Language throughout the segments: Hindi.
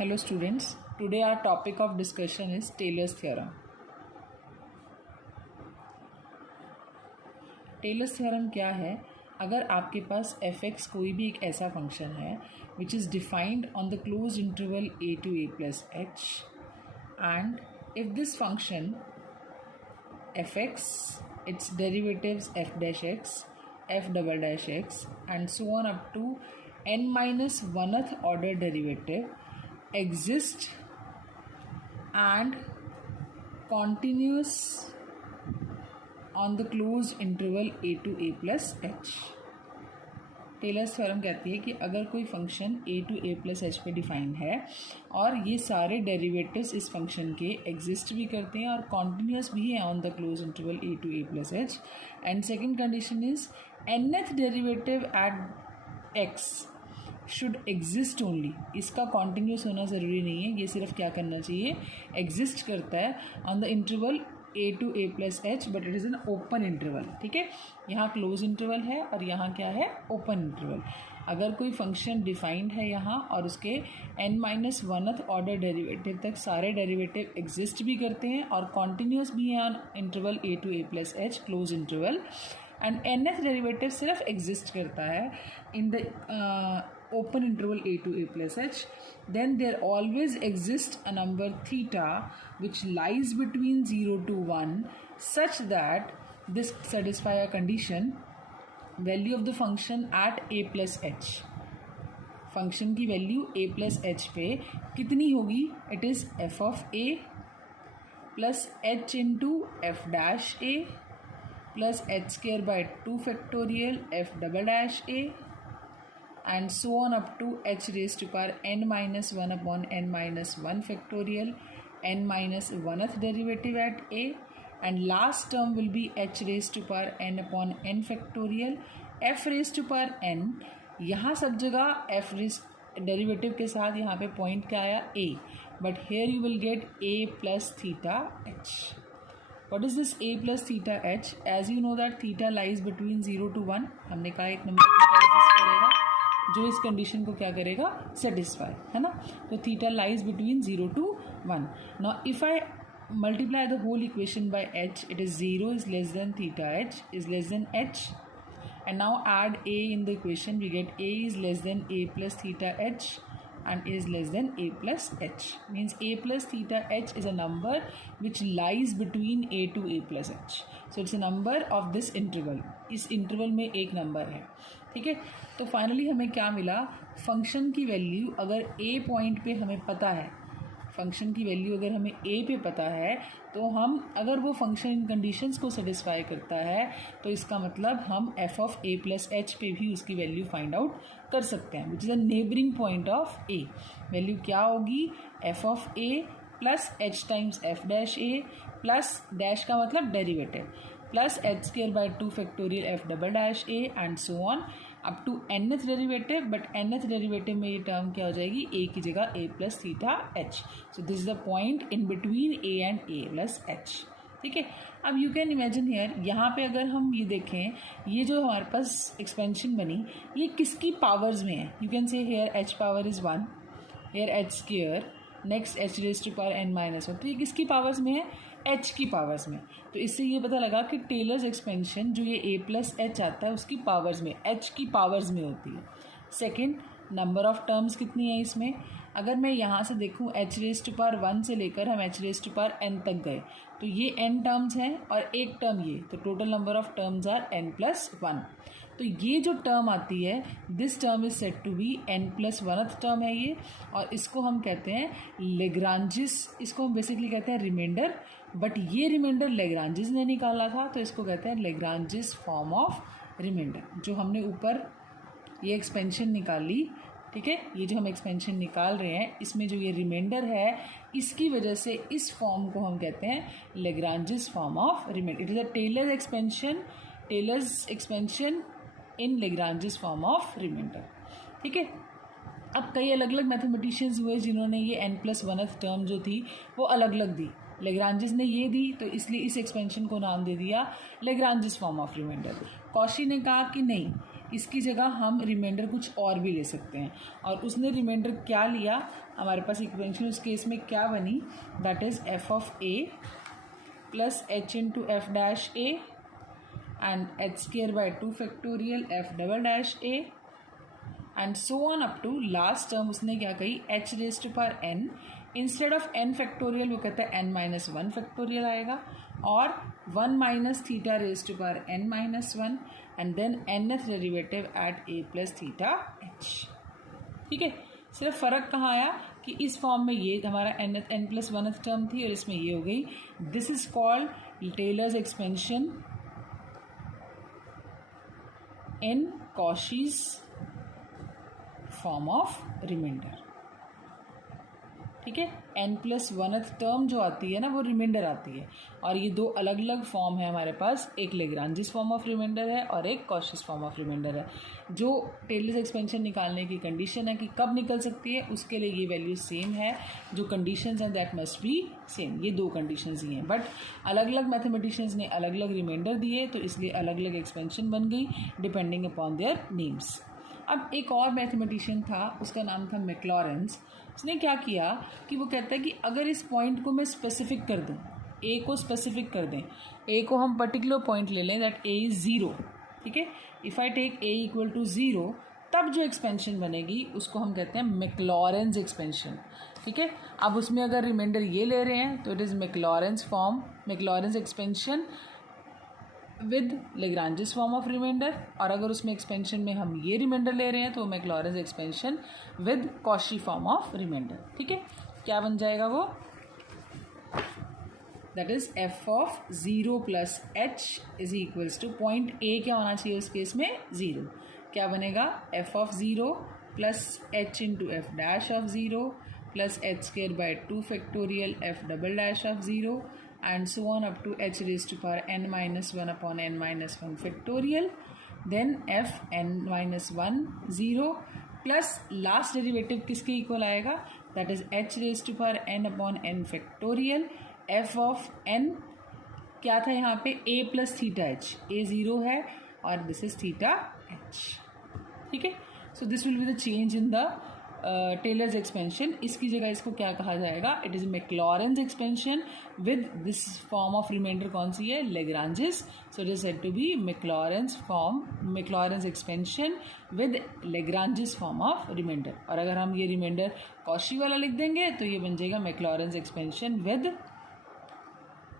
Hello students, today our topic of discussion is Taylor's theorem. Taylor's theorem क्या है? अगर आपके पास f(x) कोई भी एक ऐसा फंक्शन है which is defined on the closed interval a to a plus h, and if this function f(x), its derivatives f dash x, f double dash x and so on up to n minus 1th order derivative exist and continuous on the closed interval a to a plus h. Taylor's theorem कहती है कि अगर कोई function a to a plus h पे डिफाइन है और ये सारे डेरिवेटिव्स इस फंक्शन के एग्जिस्ट भी करते हैं और कॉन्टिन्यूस भी है on the close interval a to a plus h, and second condition is nth derivative eight x should exist only. इसका कॉन्टिन्यूस होना ज़रूरी नहीं है, ये सिर्फ क्या करना चाहिए, एग्जिस्ट करता है on the interval a to a plus h, but it is an open interval. ठीक है, यहाँ क्लोज इंटरवल है और यहाँ क्या है, ओपन इंटरवल. अगर कोई फंक्शन डिफाइंड है यहाँ और उसके n-1th ऑर्डर डेरिवेटिव तक सारे डेरिवेटिव एग्जिस्ट भी करते हैं और कॉन्टिन्यूस भी है on interval a to a plus h close interval, and nth derivative सिर्फ एग्जिस्ट करता है in the open interval a to a plus h, then there always exists a number theta which lies between 0 to 1 such that this satisfy a condition value of the function at a plus h. Function की वैल्यू a plus h पे कितनी होगी, it is f of a plus h into f dash a plus h square by 2 factorial f double dash a and so on up to h raised to power n minus 1 upon n minus 1 factorial n minus 1th derivative at a, and last term will be h raised to power n upon n factorial f raised to power n. यहाँ सब जगह f raised डेरिवेटिव के साथ यहाँ पे पॉइंट क्या आया, a, but here you will get a plus theta h. What is this a plus theta h? As you know that theta lies between 0 to 1. हमने कहा एक नंबर theta एग्जिस्ट करेगा जो इस कंडीशन को क्या करेगा, सेटिस्फाई, है ना. तो theta lies between 0 to 1. Now if I multiply the whole equation by h, it is 0 is less than theta h is less than h, and now add a in the equation, we get a is less than a plus theta h and is less than a plus h, means a plus theta h is a number which lies between a to a plus h, so it's a number of this interval. इस इंटरवल में एक नंबर है. ठीक है, तो फाइनली हमें क्या मिला, फंक्शन की वैल्यू अगर a पॉइंट पे हमें पता है, फंक्शन की वैल्यू अगर हमें a पे पता है तो हम अगर वो फंक्शन इन कंडीशंस को सेटिस्फाई करता है तो इसका मतलब हम f of a plus h पे भी उसकी वैल्यू फाइंड आउट कर सकते हैं, which is a neighbouring point of a. Value क्या होगी, f of a plus h times f dash a plus dash का मतलब derivative plus h square by 2 factorial f double dash a and so on up to nth derivative, but nth derivative में ये टर्म क्या हो जाएगी, a की जगह a plus theta h. So this is the point in between a and a plus h. ठीक है, अब यू कैन इमेजिन हियर, यहाँ पे अगर हम ये देखें, ये जो हमारे पास एक्सपेंशन बनी ये किसकी पावर्स में है, you can say here h power is 1, here h square, next h raise to power n minus 1, तो ये किसकी पावर्स में है, h की पावर्स में. तो इससे ये पता लगा कि टेलर्स एक्सपेंशन जो ये a प्लस h आता है उसकी पावर्स में, h की पावर्स में होती है. सेकेंड, नंबर ऑफ टर्म्स कितनी है इसमें, अगर मैं यहाँ से देखूँ h रेज टू पावर 1 से लेकर हम h raise to power n तक गए तो ये n टर्म्स हैं और एक टर्म ये, तो total number of terms are n plus 1. तो ये जो टर्म आती है, this term is set to be n plus 1th term है ये, और इसको हम कहते हैं लेग्रांजिस, इसको हम बेसिकली कहते हैं रिमाइंडर, बट ये रिमाइंडर लेग्रांजिस ने निकाला था तो इसको कहते हैं लेग्रांजिस फॉर्म ऑफ रिमाइंडर. जो हमने ऊपर ये एक्सपेंशन निकाली, ठीक है, ये जो हम एक्सपेंशन निकाल रहे हैं इसमें जो ये रिमाइंडर है इसकी वजह से इस फॉर्म को हम कहते हैं Lagrange's form of remainder. It is a Taylor's expansion in Lagrange's form of remainder. ठीक है, अब कई अलग अलग मैथमेटिशियंस हुए जिन्होंने ये n प्लस 1th टर्म जो थी वो अलग अलग दी. लेग्रांजिस ने ये दी तो इसलिए इस एक्सपेंशन को नाम दे दिया लेग्रांजिस फॉर्म ऑफ रिमाइंडर. कॉशी ने कहा कि नहीं, इसकी जगह हम रिमाइंडर कुछ और भी ले सकते हैं, और उसने रिमाइंडर क्या लिया, हमारे पास इक्वेशन उस केस में क्या बनी, that is F of A plus H into F dash A and H square by 2 factorial F double dash A and so on up to last term उसने क्या कही, H raise to power N, instead of N factorial वो कहता है एन माइनस वन फैक्टोरियल आएगा, और 1 minus theta raise to power N minus one and then nth derivative at A plus theta H. ठीक है, सिर्फ फ़र्क कहाँ आया कि इस फॉर्म में ये हमारा n प्लस वन टर्म थी और इसमें ये हो गई। This is called Taylor's expansion in Cauchy's form of remainder. ठीक है, n प्लस वन टर्म जो आती है ना वो रिमाइंडर आती है, और ये दो अलग अलग फॉर्म है हमारे पास, एक लेग्रांजिस फॉर्म ऑफ रिमाइंडर है और एक कॉशीज फॉर्म ऑफ रिमाइंडर है। जो टेलर्स एक्सपेंशन निकालने की कंडीशन है कि कब निकल सकती है, उसके लिए ये वैल्यू सेम है, जो कंडीशंस हैं दैट मस्ट बी सेम। ये दो कंडीशंस ही हैं, बट अलग अलग मैथमेटिशियंस ने अलग अलग रिमाइंडर दिए, तो इसलिए अलग अलग एक्सपेंशन बन गई डिपेंडिंग अपॉन देयर नेम्स। अब एक और मैथमेटिशियन था, उसका नाम था मैक्लॉरेंस। उसने क्या किया कि वो कहता है कि अगर इस पॉइंट को मैं स्पेसिफिक कर दूं, ए को स्पेसिफिक कर दें, ए को हम पर्टिकुलर पॉइंट ले लें दैट ए इज़ ज़ीरो। ठीक है, if I take A equal to zero, तब जो एक्सपेंशन बनेगी उसको हम कहते हैं मैक्लॉरेंस एक्सपेंशन। ठीक है, अब उसमें अगर रिमाइंडर ये ले रहे हैं तो it is Maclaurin's form, Maclaurin's expansion with Lagrange's form of remainder, और अगर उसमें एक्सपेंशन में हम ये रिमाइंडर ले रहे हैं तो Maclaurin's expansion with Cauchy's form of remainder. ठीक है, क्या बन जाएगा वो, that is F of zero plus H is equals to point A क्या होना चाहिए उस केस में, ज़ीरो। क्या बनेगा, f of zero plus H into F dash of zero plus H square by 2 factorial F double dash of zero and so on up to h raised to power n minus 1 upon n minus 1 factorial, then f n minus 1 0 plus last derivative किसके इक्वल आएगा, that is h raised to power n upon n factorial f of n क्या था यहाँ पे, a plus theta h, a 0 है और this is theta h। ठीक है, so this will be the change in the Taylor's expansion. इसकी जगह इसको क्या कहा जाएगा, it is Maclaurin's expansion with this form of remainder कौन सी है, Lagrange's, so it is said to be Maclaurin's form, Maclaurin's expansion with Lagrange's form of remainder. और अगर हम ये रिमाइंडर कॉशी वाला लिख देंगे तो ये बन जाएगा Maclaurin's expansion with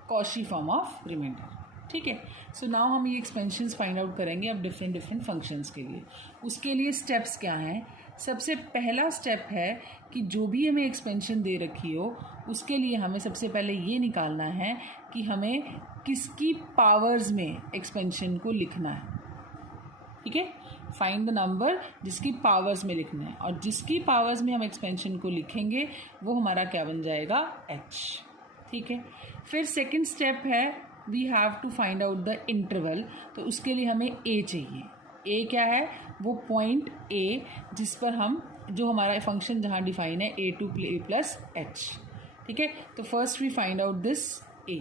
Cauchy's form of remainder. ठीक है, सो नाउ हम ये एक्सपेंशंस फाइंड आउट करेंगे अब डिफरेंट डिफरेंट फंक्शंस के लिए। उसके लिए स्टेप्स क्या हैं, सबसे पहला स्टेप है कि जो भी हमें एक्सपेंशन दे रखी हो उसके लिए हमें सबसे पहले ये निकालना है कि हमें किसकी पावर्स में एक्सपेंशन को लिखना है। ठीक है, फाइंड द नंबर जिसकी पावर्स में लिखना है, और जिसकी पावर्स में हम एक्सपेंशन को लिखेंगे वो हमारा क्या बन जाएगा, h। ठीक है, फिर सेकंड स्टेप है we have to find out the interval, तो उसके लिए हमें a चाहिए। a क्या है, वो पॉइंट a जिस पर हम, जो हमारा फंक्शन जहाँ डिफाइन है a to a plus h। ठीक है, तो first we find out this a,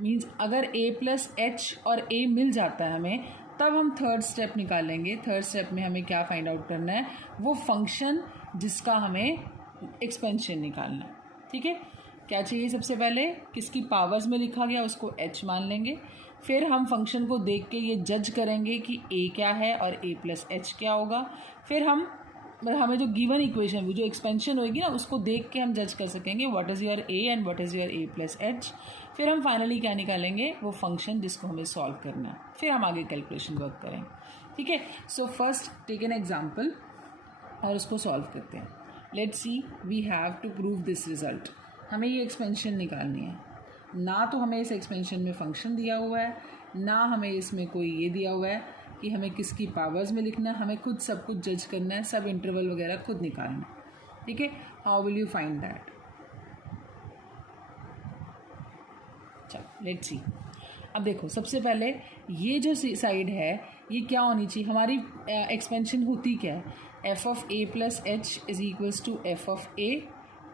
means अगर a प्लस h और a मिल जाता है हमें, तब हम थर्ड स्टेप निकालेंगे। थर्ड स्टेप में हमें क्या फाइंड आउट करना है, वो फंक्शन जिसका हमें एक्सपेंशन निकालना है। ठीक है, क्या चाहिए, सबसे पहले किसकी पावर्स में लिखा गया उसको h मान लेंगे, फिर हम फंक्शन को देख के ये जज करेंगे कि a क्या है और a प्लस एच क्या होगा, फिर हमें जो गिवन इक्वेशन, वो जो एक्सपेंशन होगी ना, उसको देख के हम जज कर सकेंगे what is your a and what is your a plus H. फिर हम फाइनली क्या निकालेंगे, वो फंक्शन जिसको हमें सॉल्व करना है, फिर हम आगे कैलकुलेशन वर्क करेंगे। ठीक है, so first take an example और उसको सॉल्व करते हैं। Let's see, we have to prove this result. हमें ये एक्सपेंशन निकालनी है, ना तो हमें इस एक्सपेंशन में फंक्शन दिया हुआ है, ना हमें इसमें कोई ये दिया हुआ है कि हमें किसकी पावर्स में लिखना है, हमें खुद सब कुछ जज करना है, सब इंटरवल वगैरह खुद निकालना है। ठीक है, how will you find that, चलो लेट्स सी। अब देखो, सबसे पहले ये जो साइड है ये क्या होनी चाहिए, हमारी एक्सपेंशन होती क्या है, F of A plus H is equals to F of A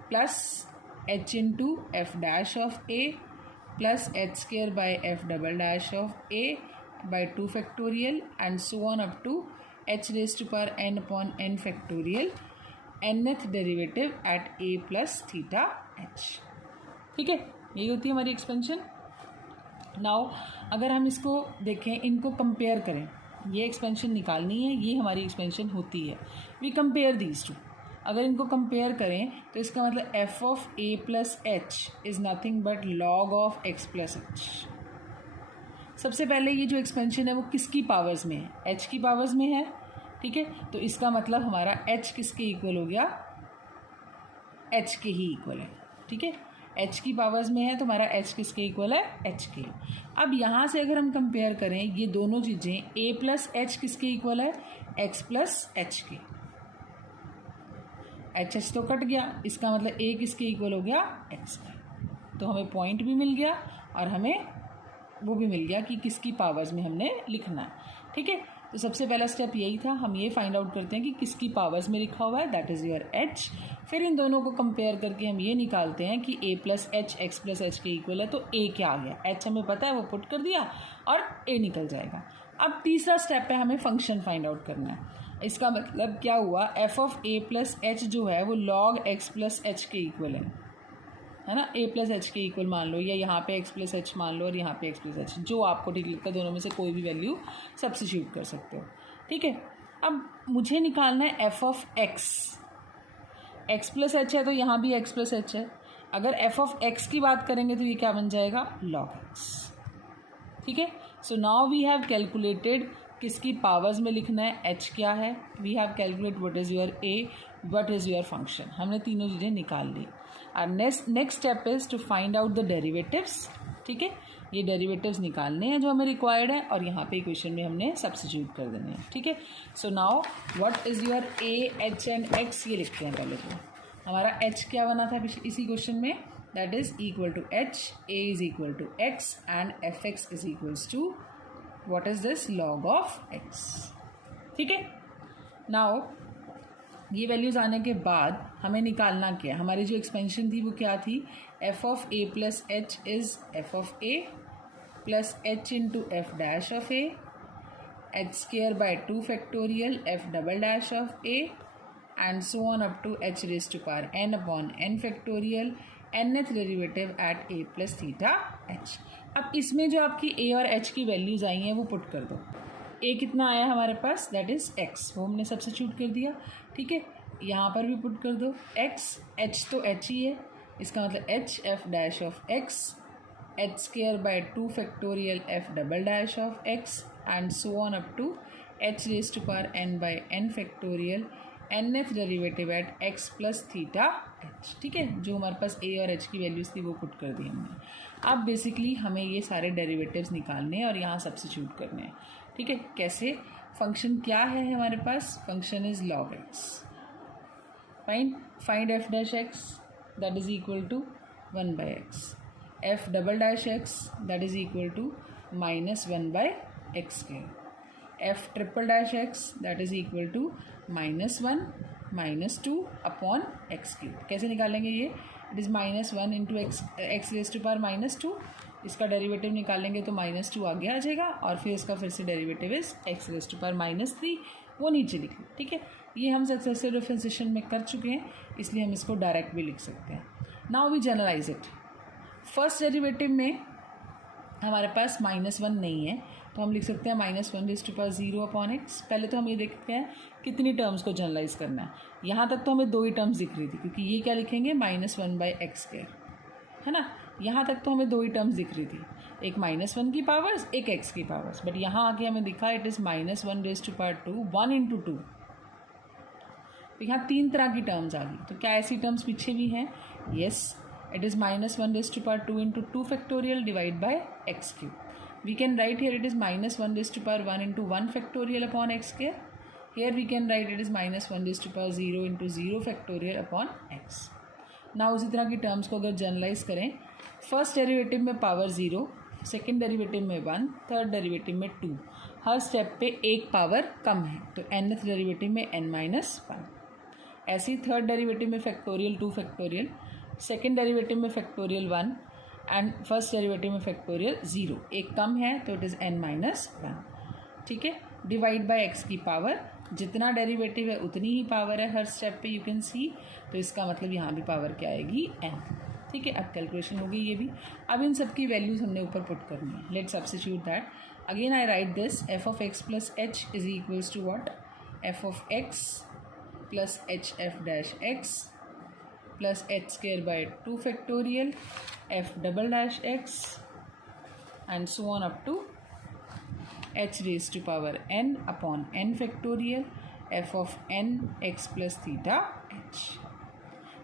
plus h into F dash of a plus H square by F double dash of a by 2 factorial and so on up to H raise to power N upon N factorial nth derivative at a plus theta H. ठीक है, यही होती है हमारी एक्सपेंशन। नाउ अगर हम इसको देखें, इनको कंपेयर करें, ये एक्सपेंशन निकालनी है, ये हमारी एक्सपेंशन होती है। We compare these two. अगर इनको कंपेयर करें तो इसका मतलब F of A plus H is nothing but log of X plus H. सबसे पहले ये जो एक्सपेंशन है वो किसकी पावर्स में है? एच की पावर्स में है। ठीक है, तो इसका मतलब हमारा एच किसके इक्वल हो गया? एच के ही इक्वल है। ठीक है, एच की पावर्स में है तो हमारा एच किसके इक्वल है? एच के। अब यहाँ से अगर हम कंपेयर करें ये दोनों चीज़ें, ए प्लस एच किसके इक्वल है? एक्स प्लस एच के। एच एच तो कट गया, इसका मतलब ए किसके इक्वल हो गया? एक्स के। तो हमें पॉइंट भी मिल गया और हमें वो भी मिल गया कि किसकी पावर्स में हमने लिखना है। ठीक है, तो सबसे पहला स्टेप यही था, हम ये फाइंड आउट करते हैं कि किसकी पावर्स में लिखा हुआ है, दैट इज़ योर एच। फिर इन दोनों को कंपेयर करके हम ये निकालते हैं कि a plus h x plus h के इक्वल है, तो ए क्या आ गया? एच हमें पता है, वो पुट कर दिया और ए निकल जाएगा। अब तीसरा स्टेप है, हमें फंक्शन फाइंड आउट करना है। इसका मतलब क्या हुआ? F of A plus H जो है वो लॉग एक्स प्लस एच के इक्वल है ना? ए प्लस एच के इक्वल मान लो, या यहाँ पे एक्स प्लस एच मान लो और यहाँ पे एक्स प्लस एच, जो आपको ठीक लगता है, दोनों में से कोई भी वैल्यू सब्स्टिट्यूट कर सकते हो। ठीक है, अब मुझे निकालना है F of x. X plus H है तो यहाँ भी एक्स प्लस एच है। अगर एफ ऑफ एक्स की बात करेंगे तो ये क्या बन जाएगा? Log X. ठीक है, so now we have calculated किसकी पावर्स में लिखना है, एच क्या है, we have calculate what is your A, what is your function. हमने तीनों चीज़ें निकाल ली। और next step is to find out the derivatives. ठीक है, ये डेरिवेटिव्स निकालने हैं जो हमें रिक्वायर्ड है और यहाँ पे इक्वेशन में हमने सब्स्टिट्यूट कर देने हैं। ठीक है, so now what is your A, H and x, ये लिखते हैं पहले। तो हमारा एच क्या बना था इसी क्वेश्चन में, that is equal to H, A is equal to X and F X is equals to what is this? log of x। ठीक है, नाउ ये वैल्यूज़ आने के बाद हमें निकालना क्या? हमारी जो एक्सपेंशन थी वो क्या थी? F of A plus H is F of A plus H into F dash of A, H square by 2 factorial F double dash of A and so on up to H raise to power N upon N factorial nth derivative at A plus theta H. अब इसमें जो आपकी ए और एच की वैल्यूज़ आई हैं वो पुट कर दो। ए कितना आया हमारे पास? दैट इज़ एक्स, वो हमने सब्स्टिट्यूट कर दिया। ठीक है, यहाँ पर भी पुट कर दो एक्स, एच तो एच ही है, इसका मतलब H F dash of X, H square by 2 factorial F double dash of X and so on up to H raise to power N by N factorial nth derivative at X plus theta H. ठीक है, जो हमारे पास ए और एच की वैल्यूज़ थी वो पुट कर दी हमने। अब बेसिकली हमें ये सारे डेरिवेटिव्स निकालने हैं और यहाँ सब्स्टिट्यूट करने हैं। ठीक है, कैसे? फंक्शन क्या है हमारे पास? Function is log x. Find f dash x, that is equal to 1 by x, F double dash x that is equal to minus 1 by x square, F triple dash x that is equal to -1 -2 upon x cube. कैसे निकालेंगे ये? It is -1 into x raise to power -2, इसका डेरिवेटिव निकालेंगे तो -2 आगे आ जाएगा और फिर इसका फिर से derivative is X raise to power -3, वो नीचे लिख लो। ठीक है, ये हम सक्सेसिव डिफरेंशिएशन में कर चुके हैं, इसलिए हम इसको डायरेक्ट भी लिख सकते हैं। Now we generalize it. First derivative में हमारे पास -1 नहीं है तो हम लिख सकते हैं -1 raise to power 0 upon X. पहले तो हम ये देखते हैं कितनी टर्म्स को जनरलाइज करना है। यहाँ तक तो हमें 2 ही टर्म्स दिख रही थी क्योंकि ये क्या लिखेंगे -1 बाई एक्स स्क्वायर, है ना। यहाँ तक तो हमें 2 ही टर्म्स दिख रही थी, एक -1 की पावर्स, एक x की पावर्स, बट यहाँ आके हमें दिखा it is -1 raise to power 2 1 into 2। तो यहाँ 3 तरह की टर्म्स आ गई। तो क्या ऐसी टर्म्स पीछे भी हैं? Yes, it is -1 raise to power 2 into 2 factorial divide by X cube. We can write here it is -1 raised to power 1 into 1 factorial upon x square. Here we can write it is -1 raised to power 0 into 0 factorial upon x. Now उसी तरह की टर्म्स को अगर जनरलाइज करें, फर्स्ट डेरिवेटिव में पावर 0, सेकेंड डेरिवेटिव में 1, थर्ड डेरिवेटिव में 2, हर स्टेप पे एक पावर कम है तो nth डेरिवेटिव में n-1। ऐसे ही थर्ड डेरिवेटिव में फैक्टोरियल 2 फैक्टोरियल, सेकेंड डेरिवेटिव में फैक्टोरियल 1 एंड फर्स्ट डेरिवेटिव में फैक्टोरियल 0, एक कम है तो इट इज़ n-1। ठीक है, डिवाइड बाय एक्स की पावर जितना डेरिवेटिव है उतनी ही पावर है हर स्टेप पे, यू कैन सी। तो इसका मतलब यहाँ भी पावर क्या आएगी, n। ठीक है, अब कैलकुलेशन होगी ये भी। अब इन सब की वैल्यूज हमने ऊपर पुट करनी है। Let substitute that. Again I write this, F of X plus H is equals to what, F of X plus H F dash X plus H square by 2 factorial F double dash X and so on up to h raised to power n upon n factorial f of n x plus theta h।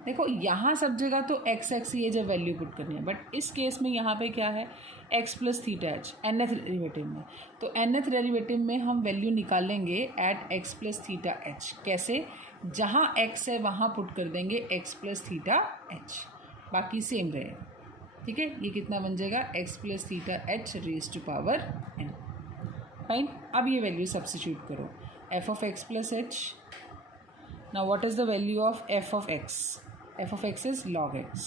देखो यहाँ सब जगह तो x x ये जब वैल्यू पुट करनी है, बट इस केस में यहाँ पे क्या है, x plus theta H nth derivative में। तो nth डेरिवेटिव में हम वैल्यू निकालेंगे at x plus theta H. कैसे, जहाँ x है वहाँ पुट कर देंगे x प्लस थीटा एच, बाकी सेम रहेगा। ठीक है, ये कितना बन जाएगा, x plus theta H raise to power n। Fine, अब ये वैल्यू सब्स्टिट्यूट करो, f of x plus H. Now what is the value of f of x, f of x is log x।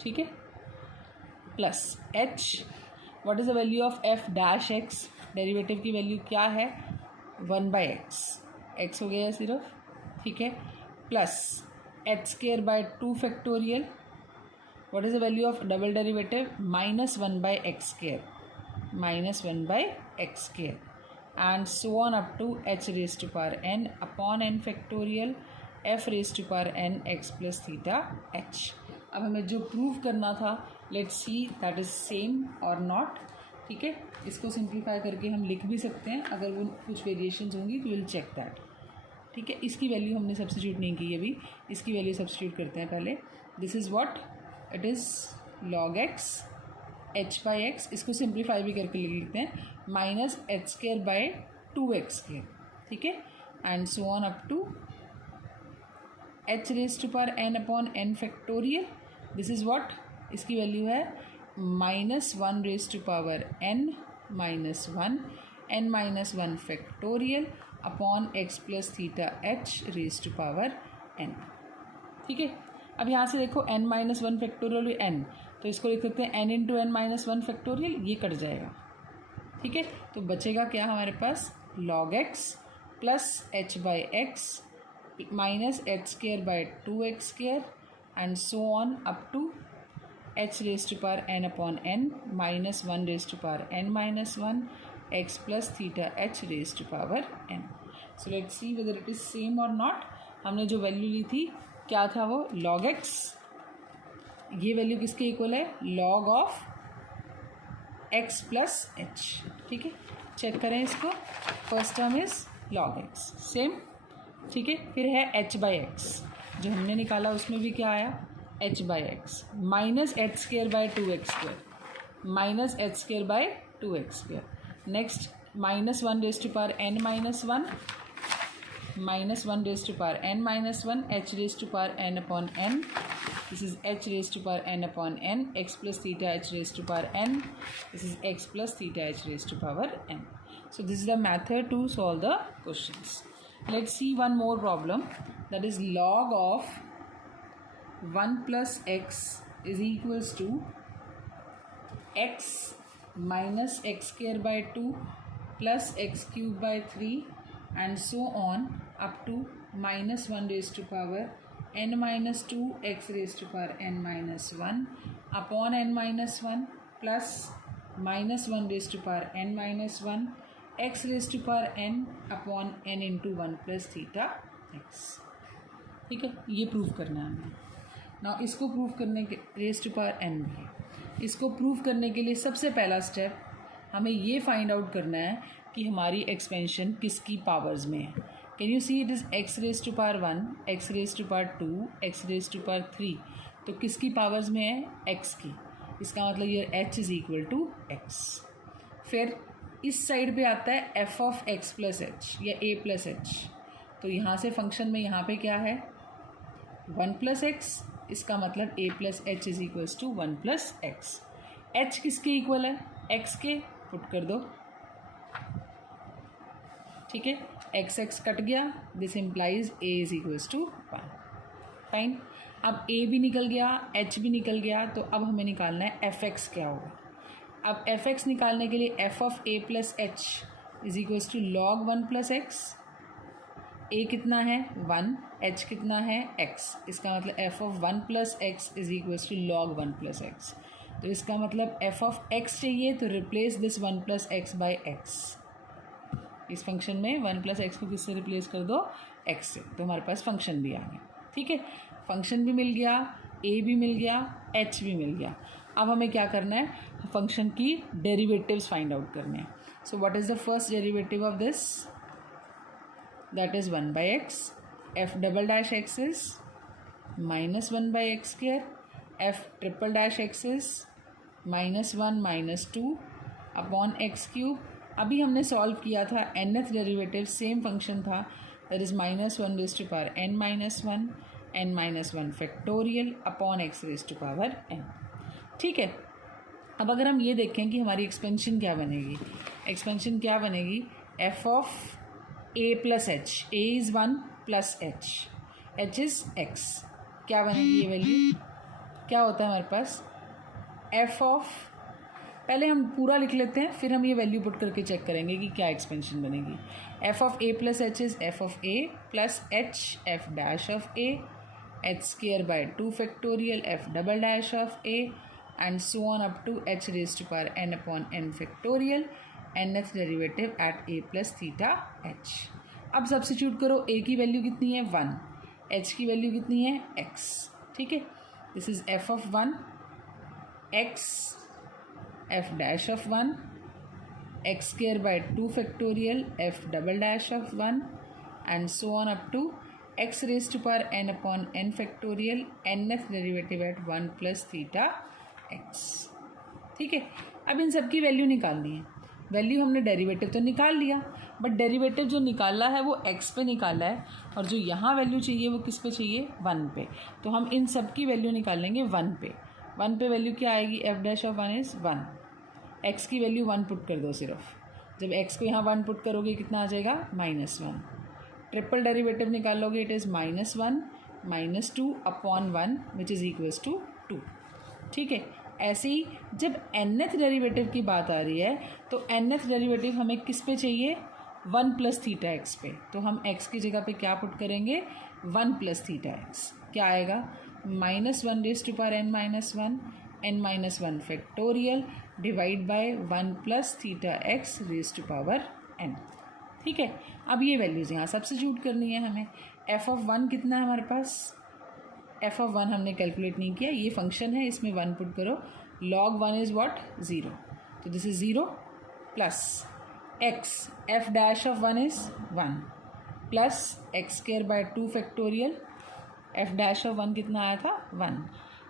ठीक है, plus h, what is the value of f dash x, derivative की वैल्यू क्या है, 1/x, x हो गया सिर्फ। ठीक है, plus H square by 2 factorial, what is the value of double derivative, minus 1/x square, minus 1/x square, and so on up to h raised to power n upon n factorial f raised to power n x plus theta h। अब हमें जो प्रूव करना था, let's see that is same और नॉट। ठीक है, इसको सिंप्लीफाई करके हम लिख भी सकते हैं, अगर वो कुछ वेरिएशंस होंगी तो विल चेक दैट। ठीक है, इसकी वैल्यू हमने सब्स्टिट्यूट नहीं की अभी, इसकी वैल्यू सब्स्टिट्यूट करते हैं पहले। This is what, it is log x h by X, इसको सिंप्लीफाई भी करके लिख लेते हैं, minus H square by 2x square. ठीक है, and so on up to h raise to power n upon n factorial. This is what, इसकी वैल्यू है minus 1 raise to power n minus 1 n minus 1 factorial upon x plus theta h raise to power n। ठीक है, अब यहाँ से देखो n माइनस 1 फैक्टोरियल n, तो इसको लिख सकते हैं n into N minus 1 factorial, ये कट जाएगा। ठीक है, तो बचेगा क्या हमारे पास, log x plus h by X minus H square by 2x square and so on up to h raise to power n upon n minus 1 raise to power n minus 1 x plus theta h raise to power n। So let's see whether it is same और नॉट। हमने जो वैल्यू ली थी क्या था वो, log x, ये वैल्यू किसके इक्वल है, log of x plus H. ठीक है, चेक करें इसको, first term is log x same. ठीक है, फिर है h बाई एक्स, जो हमने निकाला उसमें भी क्या आया, h by X minus H square by 2x square, minus H square by 2x square. Next minus 1 raise to power n minus 1 minus 1 raised to power n minus 1 h raised to power n upon n, this is h raised to power n upon n, x plus theta h raised to power n, this is x plus theta h raised to power n. So this is the method to solve the questions. Let's see one more problem, that is log of 1 plus x is equals to x minus x square by 2 plus x cube by 3 and so on up to minus 1 raised to power n minus 2 x raised to power n minus 1 upon n minus 1 plus minus 1 raised to power n minus 1 x raised to power n upon n into 1 plus theta x। ठीक है, ये प्रूव करना है हमें। ना इसको प्रूव करने के रेज टू पावर n भी है, इसको प्रूव करने के लिए सबसे पहला स्टेप हमें ये फाइंड आउट करना है कि हमारी एक्सपेंशन किसकी पावर्स में है। Can you see, it is x raise to power 1, x raise to power 2, x raise to power 3, तो किसकी पावर्स में है, x की। इसका मतलब ये h is equal to x। फिर इस साइड पे आता है f of x plus H या a प्लस एच, तो यहाँ से फंक्शन में यहाँ पे क्या है 1 प्लस एक्स, इसका मतलब a plus H is equals to 1 plus X. h किसके इक्वल है, x के, पुट कर दो। ठीक है, एक्स एक्स कट गया, this implies a is equals to 1। Fine, अब a भी निकल गया, h भी निकल गया, तो अब हमें निकालना है f(x) क्या होगा। अब f(x) निकालने के लिए f of a plus H is equals to log 1 plus x. A कितना है 1, एच कितना है x, इसका मतलब F of 1 plus x is equals to log 1 plus x. तो इसका मतलब एफ ऑफ x चाहिए तो replace this 1 plus x by x. इस फंक्शन में 1 प्लस एक्स को किससे रिप्लेस कर दो, x से, तो हमारे पास फंक्शन भी आ गया। ठीक है, फंक्शन भी मिल गया, a भी मिल गया, h भी मिल गया। अब हमें क्या करना है, फंक्शन की डेरिवेटिव्स फाइंड आउट करने हैं। So what is the first derivative of this, that is 1 by x. F double dash X is minus 1 by x square, F triple dash X is -1 -2 upon x cube. अभी हमने सॉल्व किया था nth डेरिवेटिव, सेम फंक्शन था, that is -1 raise to power n minus one factorial upon x raise to power n। ठीक है, अब अगर हम ये देखें कि हमारी एक्सपेंशन क्या बनेगी, एक्सपेंशन क्या बनेगी, F of a plus H, A is 1 plus H is x, क्या बनेगी ये वैल्यू, क्या होता है हमारे पास एफ ऑफ, पहले हम पूरा लिख लेते हैं फिर हम ये वैल्यू पुट करके चेक करेंगे कि क्या एक्सपेंशन बनेगी। F of A plus H is F of A plus H F dash of A, H square by 2 factorial F double dash of A and so on up to H raise to power n upon n factorial, nth derivative at a plus theta h। अब सब्स्टिट्यूट करो, a की वैल्यू कितनी है 1, h की वैल्यू कितनी है x। ठीक है, this is F of 1 x F dash of 1 X square by 2 factorial F double dash of 1 and so on up to X raise to power n upon n factorial, nth derivative at 1 plus theta x। ठीक है, अब इन सब की वैल्यू निकालनी है। वैल्यू हमने डेरिवेटिव तो निकाल लिया, बट डेरिवेटिव जो निकाला है वो x पे निकाला है, और जो यहाँ वैल्यू चाहिए वो किस पे चाहिए 1 पे। तो हम इन सब की वैल्यू निकालेंगे 1 पे। 1 पे वैल्यू क्या आएगी, F dash of 1 is 1, x की वैल्यू 1 पुट कर दो सिर्फ, जब x को यहाँ 1 पुट करोगे कितना आ जाएगा -1। ट्रिपल डेरिवेटिव निकालोगे, it is -1 -2 upon 1 which is equals to 2। ठीक है, ऐसे ही जब nth डेरिवेटिव की बात आ रही है तो nth डेरिवेटिव हमें किस पे चाहिए 1 प्लस थीटा एक्स पे, तो हम x की जगह पे क्या पुट करेंगे 1 प्लस थीटा एक्स, क्या आएगा -1 raise to power n-1 factorial divide by 1 plus theta X raise to power n। ठीक है, अब ये वैल्यूज़ यहाँ सब्स्टिट्यूट करनी है हमें। एफ ऑफ 1 कितना है हमारे पास, एफ ऑफ 1 हमने कैलकुलेट नहीं किया, ये फंक्शन है इसमें 1 पुट करो, log 1 इज़ व्हाट 0, तो this is 0 plus x F dash of 1 is 1 plus x square by 2 factorial, F dash of 1 कितना आया था 1,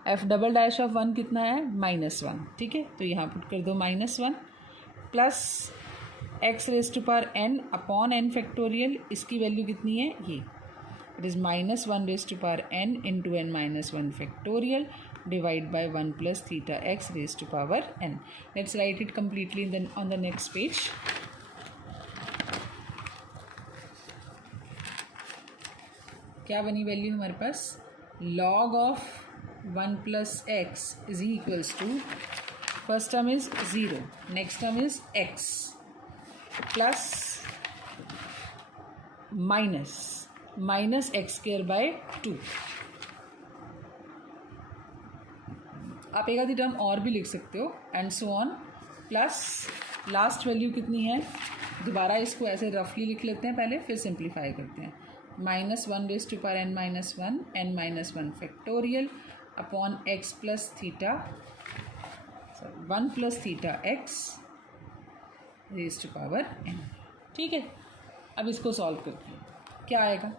एफ डबल डैश ऑफ 1 कितना है -1। ठीक है, तो यहाँ पुट कर दो -1 plus X raise to power n upon n factorial, इसकी वैल्यू कितनी है ये, it is -1 raised to power n into n-1 factorial divide by 1 plus theta x raised to power n. Let's write it completely on the next page. क्या बनी वैल्यू हमारे पास, log of 1 plus x is equals to, first term is 0, next term is x plus minus x square by 2। आप एक आधी टर्म और भी लिख सकते हो and so on, plus last value कितनी है, दोबारा इसको ऐसे रफली लिख लेते हैं पहले, फिर सिंप्लीफाई करते हैं, -1 raise to power n-1 factorial upon X plus theta 1 plus theta X raise to power n। ठीक है, अब इसको सॉल्व करते हैं, क्या आएगा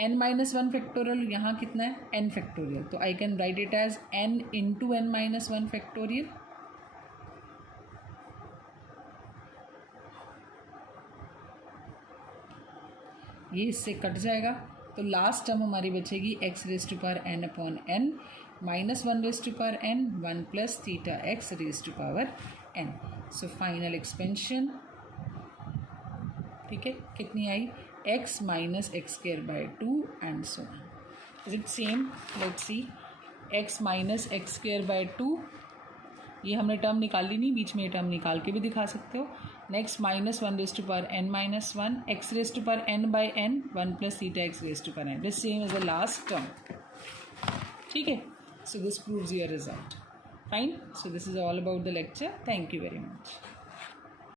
n-1 फैक्टोरियल, यहाँ कितना है n फैक्टोरियल, तो I can write it as n into n-1 factorial, ये इससे कट जाएगा, तो लास्ट टर्म हमारी बचेगी x raise to power n upon n -1 raise to power n 1 plus theta x raise to power n। So final expansion, ठीक है, कितनी आई x minus x square by 2 and so on. Is it same, let's see, x minus x square by 2, ये हमने टर्म निकाली नहीं, बीच में ये टर्म निकाल के भी दिखा सकते हो, Next, minus 1 raised to power n minus 1, x raised to power n by n, 1 plus theta x raised to power n. This same as the last term. Okay, so this proves your result. Fine. So this is all about the lecture. Thank you very much.